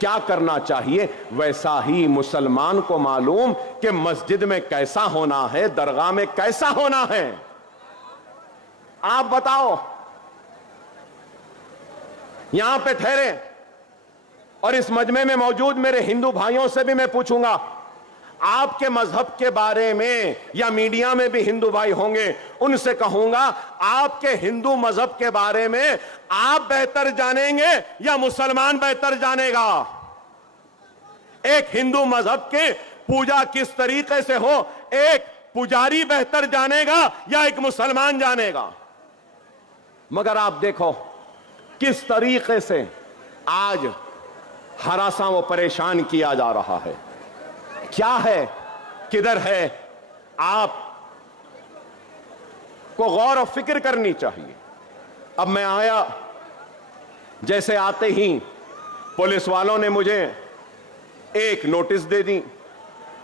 क्या करना चाहिए, वैसा ही मुसलमान को मालूम कि मस्जिद में कैसा होना है, दरगाह में कैसा होना है। आप बताओ, यहां पे ठहरे और इस मजमे में मौजूद मेरे हिंदू भाइयों से भी मैं पूछूंगा, आपके मजहब के बारे में, या मीडिया में भी हिंदू भाई होंगे, उनसे कहूंगा आपके हिंदू मजहब के बारे में आप बेहतर जानेंगे या मुसलमान बेहतर जानेगा? एक हिंदू मजहब के पूजा किस तरीके से हो, एक पुजारी बेहतर जानेगा या एक मुसलमान जानेगा? मगर आप देखो किस तरीके से आज हरासा व परेशान किया जा रहा है। क्या है, किधर है? आप को गौर और फिक्र करनी चाहिए। अब मैं आया, जैसे आते ही पुलिस वालों ने मुझे एक नोटिस दे दी,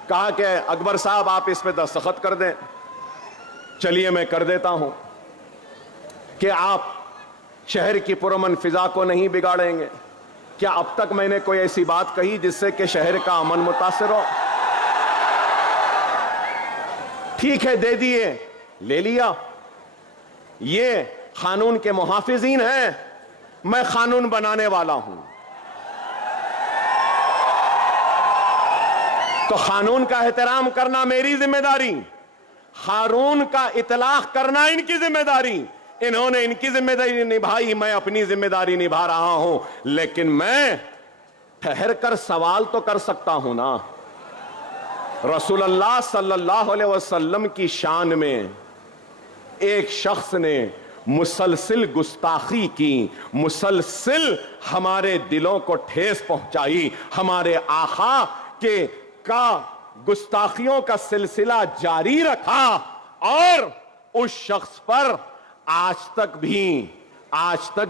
कहा कि अकबर साहब आप इस पे दस्तखत कर दें। चलिए मैं कर देता हूं कि आप शहर की पुरअमन फिजा को नहीं बिगाड़ेंगे। क्या अब तक मैंने कोई ऐसी बात कही जिससे कि शहर का अमन मुतासिर हो? ठीक है, दे दिए, ले लिया। ये कानून के मुहाफिजीन हैं, मैं कानून बनाने वाला हूं। तो कानून का एहतराम करना मेरी जिम्मेदारी, कानून का इतलाक करना इनकी जिम्मेदारी। इन्होंने इनकी जिम्मेदारी निभाई, मैं अपनी जिम्मेदारी निभा रहा हूं। लेकिन मैं ठहर कर सवाल तो कर सकता हूं ना। रसूलुल्लाह सल्लल्लाहु अलैहि वसल्लम की शान में एक शख्स ने मुसलसिल गुस्ताखी की, मुसलसिल हमारे दिलों को ठेस पहुंचाई, हमारे आका के का गुस्ताखियों का सिलसिला जारी रखा, और उस शख्स पर आज तक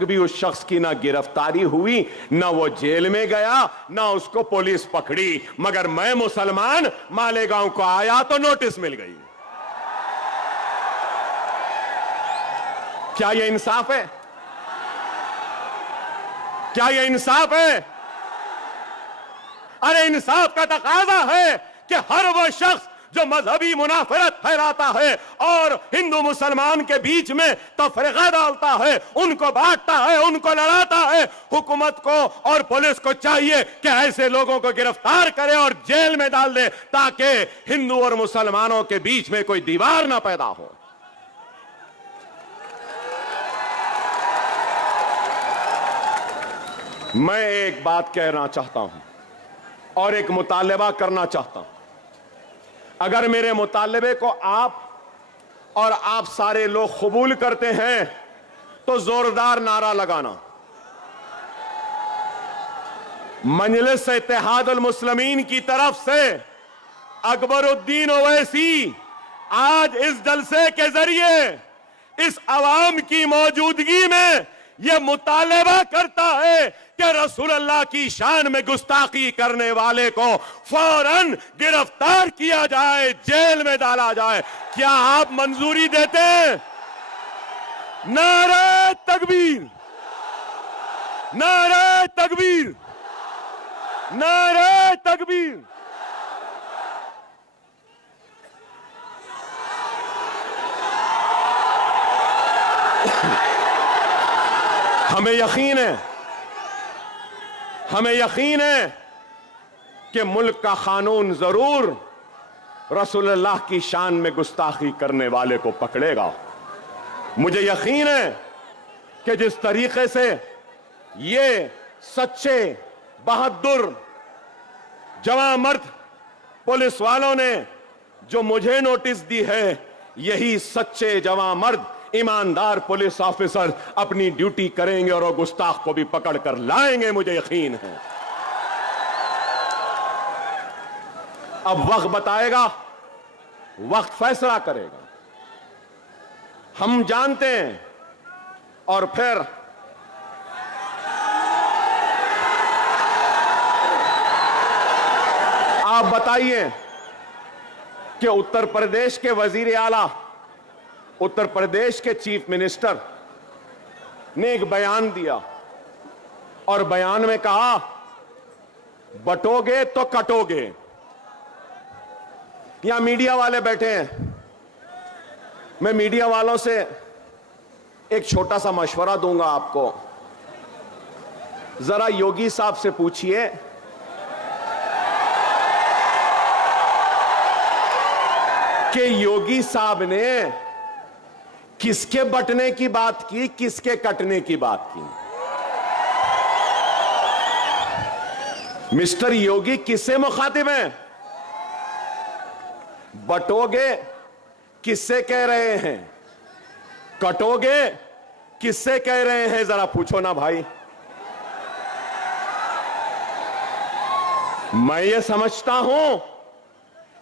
भी उस शख्स की ना गिरफ्तारी हुई, ना वो जेल में गया, ना उसको पुलिस पकड़ी। मगर मैं मुसलमान मालेगांव को आया तो नोटिस मिल गई। क्या ये इंसाफ है? क्या ये इंसाफ है? अरे इंसाफ का तकाजा है कि हर वो शख्स जो मजहबी मुनाफरत फैलाता है और हिंदू मुसलमान के बीच में तफरीका डालता है, उनको बांटता है, उनको लड़ाता है, हुकूमत को और पुलिस को चाहिए कि ऐसे लोगों को गिरफ्तार करे और जेल में डाल दे, ताकि हिंदू और मुसलमानों के बीच में कोई दीवार ना पैदा हो। मैं एक बात कहना चाहता हूं और एक मुतालबा करना चाहता हूं। अगर मेरे मुतालबे को आप और आप सारे लोग कबूल करते हैं तो जोरदार नारा लगाना। मजलिस इत्तेहादुल मुस्लिमीन की तरफ से अकबरुद्दीन ओवैसी आज इस जलसे के जरिए इस अवाम की मौजूदगी में यह मुतालबा करता है कि रसूलुल्लाह की शान में गुस्ताखी करने वाले को फौरन गिरफ्तार किया जाए, जेल में डाला जाए। क्या आप मंजूरी देते हैं? नारे तकबीर, नारे तकबीर, नारे तकबीर। हमें यकीन है कि मुल्क का कानून जरूर रसूलुल्लाह की शान में गुस्ताखी करने वाले को पकड़ेगा। मुझे यकीन है कि जिस तरीके से ये सच्चे बहादुर जवां मर्द पुलिस वालों ने जो मुझे नोटिस दी है, यही सच्चे जवां मर्द ईमानदार पुलिस ऑफिसर अपनी ड्यूटी करेंगे और वो गुस्ताख को भी पकड़ कर लाएंगे, मुझे यकीन है। अब वक्त बताएगा, वक्त फैसला करेगा। हम जानते हैं। और फिर आप बताइए कि उत्तर प्रदेश के वजीर आला, उत्तर प्रदेश के चीफ मिनिस्टर ने एक बयान दिया और बयान में कहा बटोगे तो कटोगे। यहां मीडिया वाले बैठे हैं, मैं मीडिया वालों से एक छोटा सा मशवरा दूंगा आपको। जरा योगी साहब से पूछिए कि योगी साहब ने किसके बटने की बात की, किसके कटने की बात की। मिस्टर योगी किससे मुखातिब हैं? बटोगे किससे कह रहे हैं, कटोगे किससे कह रहे हैं, जरा पूछो ना भाई। मैं ये समझता हूं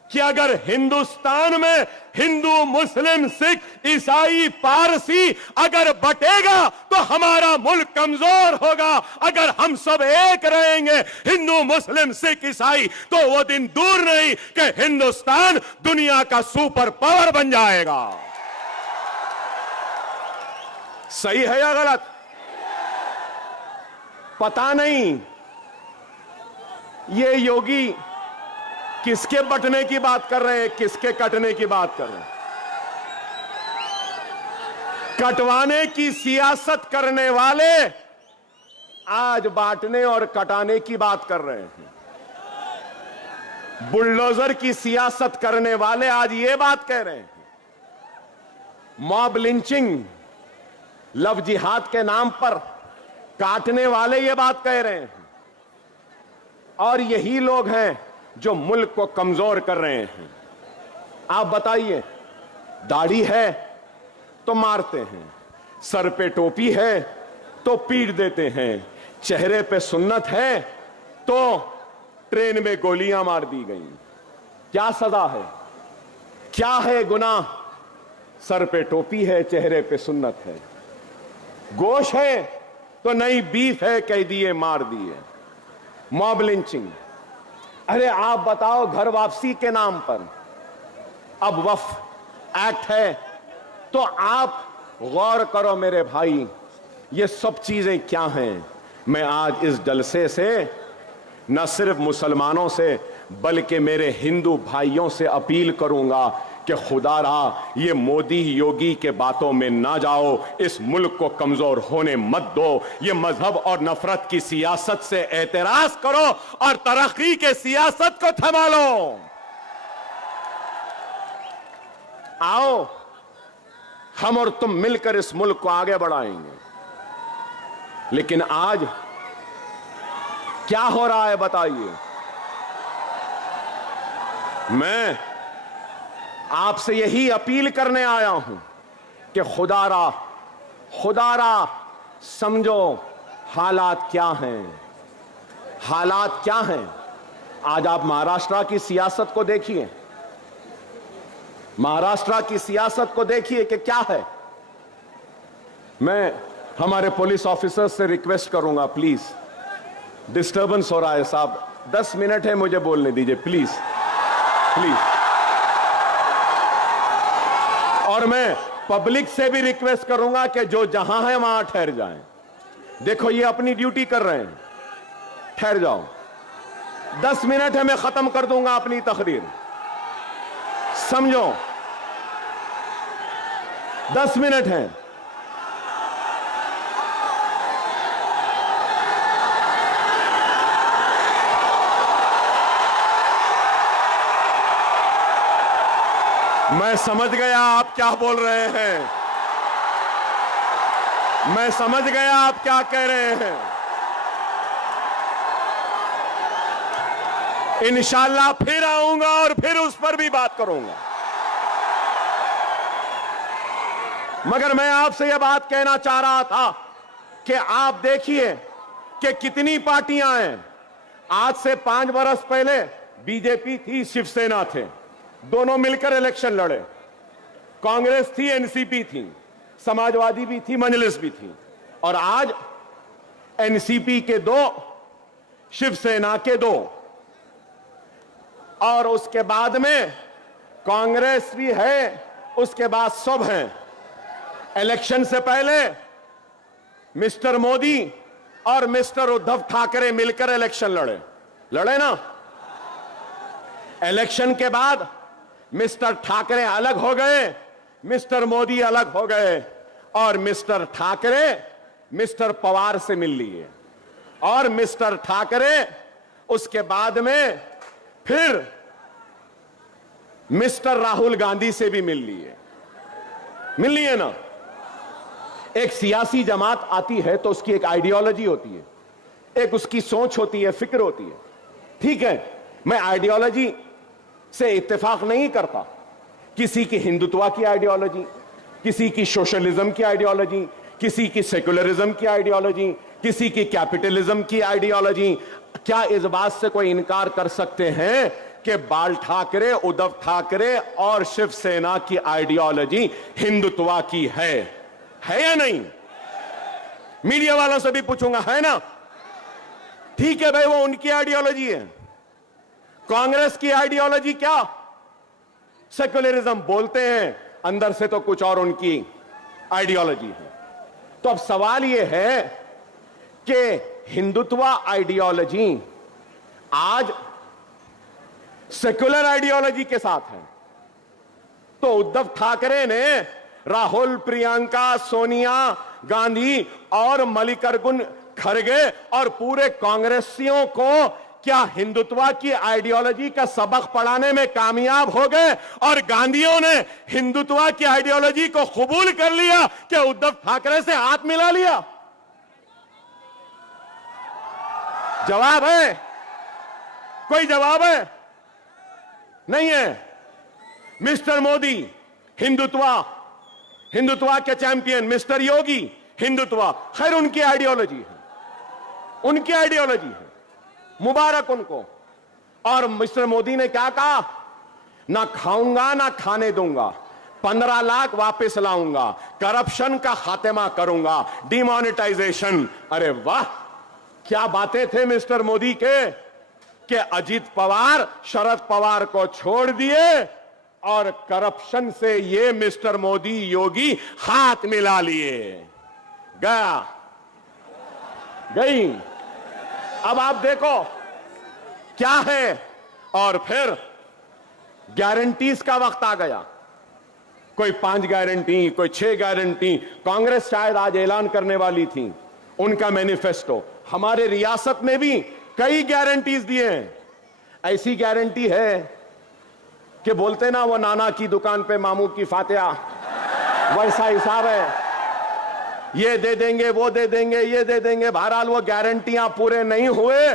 कि अगर हिंदुस्तान में हिंदू, मुस्लिम, सिख, ईसाई, पारसी अगर बटेगा तो हमारा मुल्क कमजोर होगा। अगर हम सब एक रहेंगे, हिंदू, मुस्लिम, सिख, ईसाई, तो वो दिन दूर नहीं कि हिंदुस्तान दुनिया का सुपर पावर बन जाएगा। सही है या गलत? पता नहीं ये योगी किसके बटने की बात कर रहे हैं, किसके कटने की बात कर रहे हैं। कटवाने की सियासत करने वाले आज बांटने और कटाने की बात कर रहे हैं। बुलडोजर की सियासत करने वाले आज ये बात कह रहे हैं। मॉब लिंचिंग, लव जिहाद के नाम पर काटने वाले ये बात कह रहे हैं। और यही लोग हैं जो मुल्क को कमजोर कर रहे हैं। आप बताइए, दाढ़ी है तो मारते हैं, सर पे टोपी है तो पीट देते हैं, चेहरे पे सुन्नत है तो ट्रेन में गोलियां मार दी गई। क्या सजा है, क्या है गुनाह? सर पे टोपी है, चेहरे पे सुन्नत है। गोश है तो नई बीफ है, कह दिए मार दिए। मॉब लिंचिंग, अरे आप बताओ, घर वापसी के नाम पर अब वक्फ एक्ट है, तो आप गौर करो मेरे भाई, ये सब चीजें क्या हैं। मैं आज इस जलसे से न सिर्फ मुसलमानों से बल्कि मेरे हिंदू भाइयों से अपील करूंगा कि खुदारा ये मोदी योगी के बातों में ना जाओ, इस मुल्क को कमजोर होने मत दो। ये मजहब और नफरत की सियासत से एतराज करो और तरक्की के सियासत को थमा लो। आओ हम और तुम मिलकर इस मुल्क को आगे बढ़ाएंगे। लेकिन आज क्या हो रहा है बताइए। मैं आपसे यही अपील करने आया हूं कि खुदारा समझो हालात क्या हैं, हालात क्या हैं। आज आप महाराष्ट्र की सियासत को देखिए, महाराष्ट्र की सियासत को देखिए कि क्या है। मैं हमारे पुलिस ऑफिसर से रिक्वेस्ट करूंगा, प्लीज, डिस्टर्बेंस हो रहा है साहब, 10 मिनट है, मुझे बोलने दीजिए प्लीज प्लीज। और मैं पब्लिक से भी रिक्वेस्ट करूंगा कि जो जहां है वहां ठहर जाएं। देखो ये अपनी ड्यूटी कर रहे हैं, ठहर जाओ। 10 मिनट है, मैं खत्म कर दूंगा अपनी तकरीर, समझो 10 मिनट है। मैं समझ गया आप क्या बोल रहे हैं, मैं समझ गया आप क्या कह रहे हैं। इंशाअल्लाह फिर आऊंगा और फिर उस पर भी बात करूंगा। मगर मैं आपसे यह बात कहना चाह रहा था कि आप देखिए कि कितनी पार्टियां हैं। आज से 5 बरस पहले बीजेपी थी, शिवसेना थे, दोनों मिलकर इलेक्शन लड़े। कांग्रेस थी, एनसीपी थी, समाजवादी भी थी, मजलिस भी थी। और आज एनसीपी के 2, शिवसेना के 2, और उसके बाद में कांग्रेस भी है, उसके बाद सब हैं। इलेक्शन से पहले मिस्टर मोदी और मिस्टर उद्धव ठाकरे मिलकर इलेक्शन लड़े। लड़े ना। इलेक्शन के बाद मिस्टर ठाकरे अलग हो गए, मिस्टर मोदी अलग हो गए, और मिस्टर ठाकरे मिस्टर पवार से मिल लिए, और मिस्टर ठाकरे उसके बाद में फिर मिस्टर राहुल गांधी से भी मिल लिए ना। एक सियासी जमात आती है तो उसकी एक आइडियोलॉजी होती है, एक उसकी सोच होती है, फिक्र होती है। ठीक है, मैं आइडियोलॉजी से इत्तेफाक नहीं करता। किसी की हिंदुत्व की आइडियोलॉजी, किसी की सोशलिज्म की आइडियोलॉजी, किसी की सेकुलरिज्म की आइडियोलॉजी, किसी की कैपिटलिज्म की आइडियोलॉजी। क्या इस बात से कोई इनकार कर सकते हैं कि बाल ठाकरे, उद्धव ठाकरे और शिवसेना की आइडियोलॉजी हिंदुत्व की है या नहीं? मीडिया वालों से भी पूछूंगा, है ना? ठीक है भाई, वो उनकी आइडियोलॉजी है। कांग्रेस की आइडियोलॉजी क्या? सेक्युलरिज्म बोलते हैं, अंदर से तो कुछ और उनकी आइडियोलॉजी है। तो अब सवाल यह है कि हिंदुत्व आइडियोलॉजी आज सेक्युलर आइडियोलॉजी के साथ है। तो उद्धव ठाकरे ने राहुल, प्रियंका, सोनिया गांधी और मल्लिकार्जुन खड़गे और पूरे कांग्रेसियों को क्या हिंदुत्व की आइडियोलॉजी का सबक पढ़ाने में कामयाब हो गए, और गांधीयों ने हिंदुत्व की आइडियोलॉजी को कबूल कर लिया कि उद्धव ठाकरे से हाथ मिला लिया? जवाब है? कोई जवाब है? नहीं है। मिस्टर मोदी हिंदुत्व के चैंपियन, मिस्टर योगी हिंदुत्व, खैर उनकी आइडियोलॉजी है, उनकी आइडियोलॉजी है, मुबारक उनको। और मिस्टर मोदी ने क्या कहा? ना खाऊंगा ना खाने दूंगा, 15 लाख वापस लाऊंगा, करप्शन का खात्मा करूंगा, डिमोनेटाइजेशन। अरे वाह, क्या बातें थे मिस्टर मोदी के कि अजीत पवार शरद पवार को छोड़ दिए और करप्शन से ये मिस्टर मोदी योगी हाथ मिला लिए। गई। अब आप देखो क्या है। और फिर गारंटीज का वक्त आ गया। कोई 5 गारंटी, कोई 6 गारंटी। कांग्रेस शायद आज ऐलान करने वाली थी उनका मैनिफेस्टो। हमारे रियासत में भी कई गारंटीज दिए हैं। ऐसी गारंटी है कि बोलते ना, वो नाना की दुकान पे मामू की फातिहा, वैसा हिसाब है। ये दे देंगे, वो दे देंगे, ये दे देंगे। बहरहाल वो गारंटियां पूरे नहीं हुए।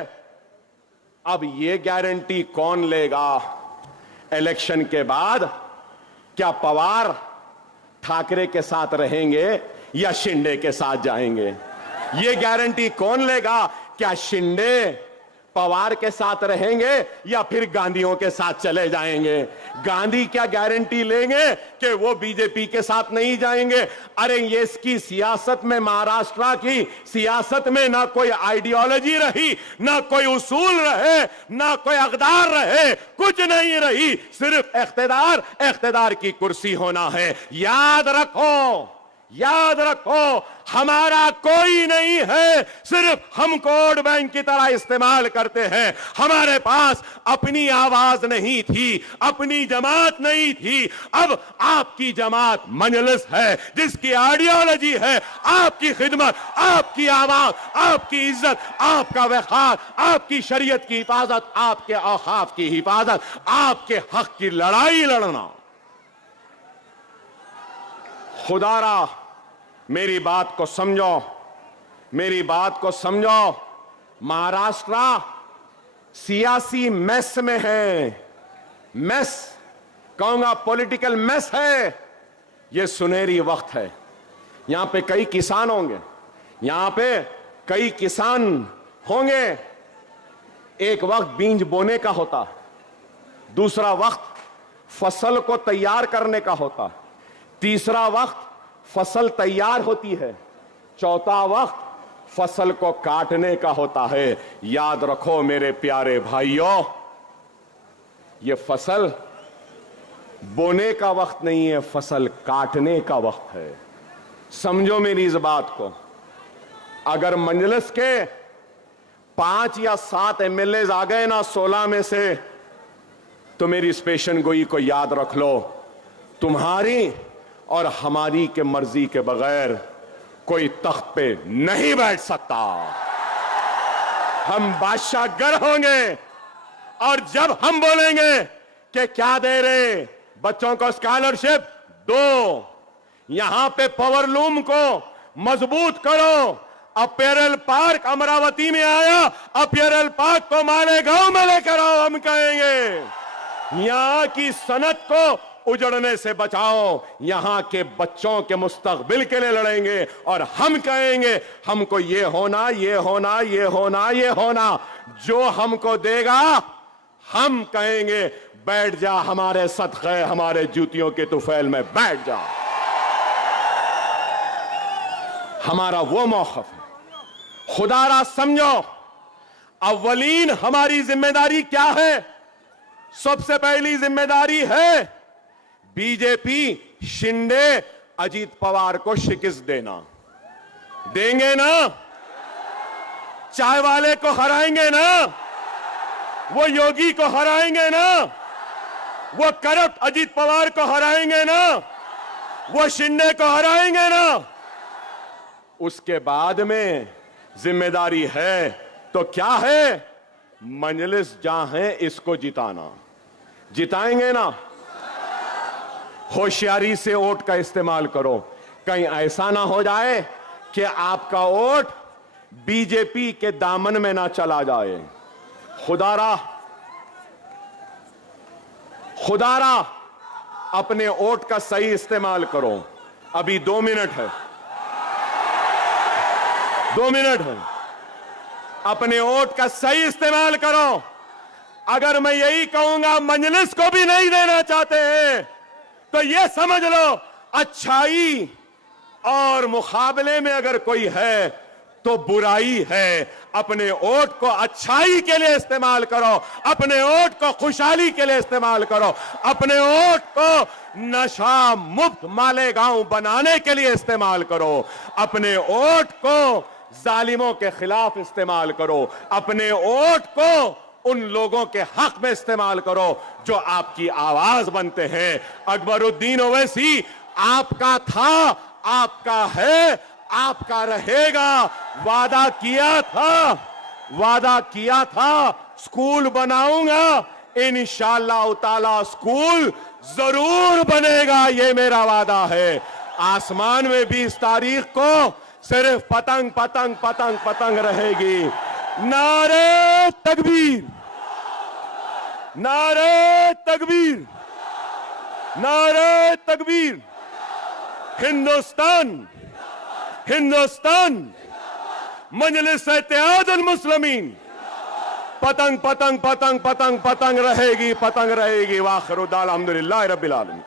अब ये गारंटी कौन लेगा इलेक्शन के बाद? क्या पवार ठाकरे के साथ रहेंगे या शिंदे के साथ जाएंगे? ये गारंटी कौन लेगा? क्या शिंदे पवार के साथ रहेंगे या फिर गांधीयों के साथ चले जाएंगे? गांधी क्या गारंटी लेंगे कि वो बीजेपी के साथ नहीं जाएंगे? अरे ये इसकी सियासत में, महाराष्ट्र की सियासत में ना कोई आइडियोलॉजी रही, ना कोई उसूल रहे, ना कोई अक़दार रहे, कुछ नहीं रही। सिर्फ इख्तिदार की कुर्सी होना है। याद रखो, याद रखो, हमारा कोई नहीं है, सिर्फ हम वोट बैंक की तरह इस्तेमाल करते हैं। हमारे पास अपनी आवाज नहीं थी, अपनी जमात नहीं थी। अब आपकी जमात मजलिस है, जिसकी आइडियोलॉजी है आपकी खिदमत, आपकी आवाज, आपकी इज्जत, आपका वक़ार, आपकी शरीयत की हिफाजत, आपके औकाफ की हिफाजत, आपके हक की लड़ाई लड़ना। खुदारा मेरी बात को समझो, मेरी बात को समझो। महाराष्ट्र सियासी मेस में है, मेस कहूंगा, पॉलिटिकल मेस है। यह सुनहरी वक्त है। यहां पे कई किसान होंगे, यहां पे कई किसान होंगे। एक वक्त बीज बोने का होता, दूसरा वक्त फसल को तैयार करने का होता, तीसरा वक्त फसल तैयार होती है, चौथा वक्त फसल को काटने का होता है। याद रखो मेरे प्यारे भाइयों, ये फसल बोने का वक्त नहीं है, फसल काटने का वक्त है। समझो मेरी इस बात को। अगर मजलिस के 5 या 7 एमएलए आ गए ना 16 में से, तो मेरी इस पेशन गोई को याद रख लो, तुम्हारी और हमारी के मर्जी के बगैर कोई तख्त पे नहीं बैठ सकता। हम बादशाह गर होंगे, और जब हम बोलेंगे कि क्या दे रहे बच्चों को स्कॉलरशिप दो, यहां पे पावरलूम को मजबूत करो, अपैरल पार्क अमरावती में आया, अपैरल पार्क को मालेगांव में लेकर आओ, हम कहेंगे यहां की सनत को उजड़ने से बचाओ, यहां के बच्चों के मुस्तकबिल के लिए लड़ेंगे, और हम कहेंगे हमको ये होना, ये होना, ये होना, ये होना, जो हमको देगा हम कहेंगे बैठ जा हमारे सदक़े हमारे जूतियों के तुफैल में बैठ जा। हमारा वो मौक़िफ़ है। खुदारा समझो, अव्वलीन हमारी जिम्मेदारी क्या है? सबसे पहली जिम्मेदारी है बीजेपी, शिंदे, अजीत पवार को शिकस्त देना। देंगे ना? चाय वाले को हराएंगे ना? वो योगी को हराएंगे ना? वो करप्ट अजीत पवार को हराएंगे ना? वो शिंदे को हराएंगे ना? उसके बाद में जिम्मेदारी है तो क्या है? मजलिस जहां है इसको जिताना। जिताएंगे ना? होशियारी से वोट का इस्तेमाल करो, कहीं ऐसा ना हो जाए कि आपका वोट बीजेपी के दामन में ना चला जाए। खुदारा अपने वोट का सही इस्तेमाल करो। अभी 2 मिनट है, 2 मिनट है, अपने वोट का सही इस्तेमाल करो। अगर मैं यही कहूंगा मजलिस को भी नहीं देना चाहते हैं, तो ये समझ लो अच्छाई और मुकाबले में अगर कोई है तो बुराई है। अपने वोट को अच्छाई के लिए इस्तेमाल करो, अपने वोट को खुशहाली के लिए इस्तेमाल करो, अपने वोट को नशा मुक्त मालेगांव बनाने के लिए इस्तेमाल करो, अपने वोट को जालिमों के खिलाफ इस्तेमाल करो, अपने वोट को उन लोगों के हक में इस्तेमाल करो जो आपकी आवाज बनते हैं। अकबरुद्दीन ओवैसी आपका था, आपका है, आपका रहेगा। वादा किया था स्कूल बनाऊंगा, इंशाअल्लाह ताला स्कूल जरूर बनेगा, ये मेरा वादा है। आसमान में 20 तारीख को सिर्फ पतंग पतंग पतंग पतंग रहेगी। नारे तकबीर, नारे तकबीर, नारे तकबीर। हिंदुस्तान, हिंदुस्तान, मजलिस-ए-इत्तेहादुल मुस्लिमीन। पतंग पतंग पतंग पतंग पतंग रहेगी, पतंग रहेगी। वाखिरु दाअवाना अल्हम्दुलिल्लाहि रब्बिल आलमीन।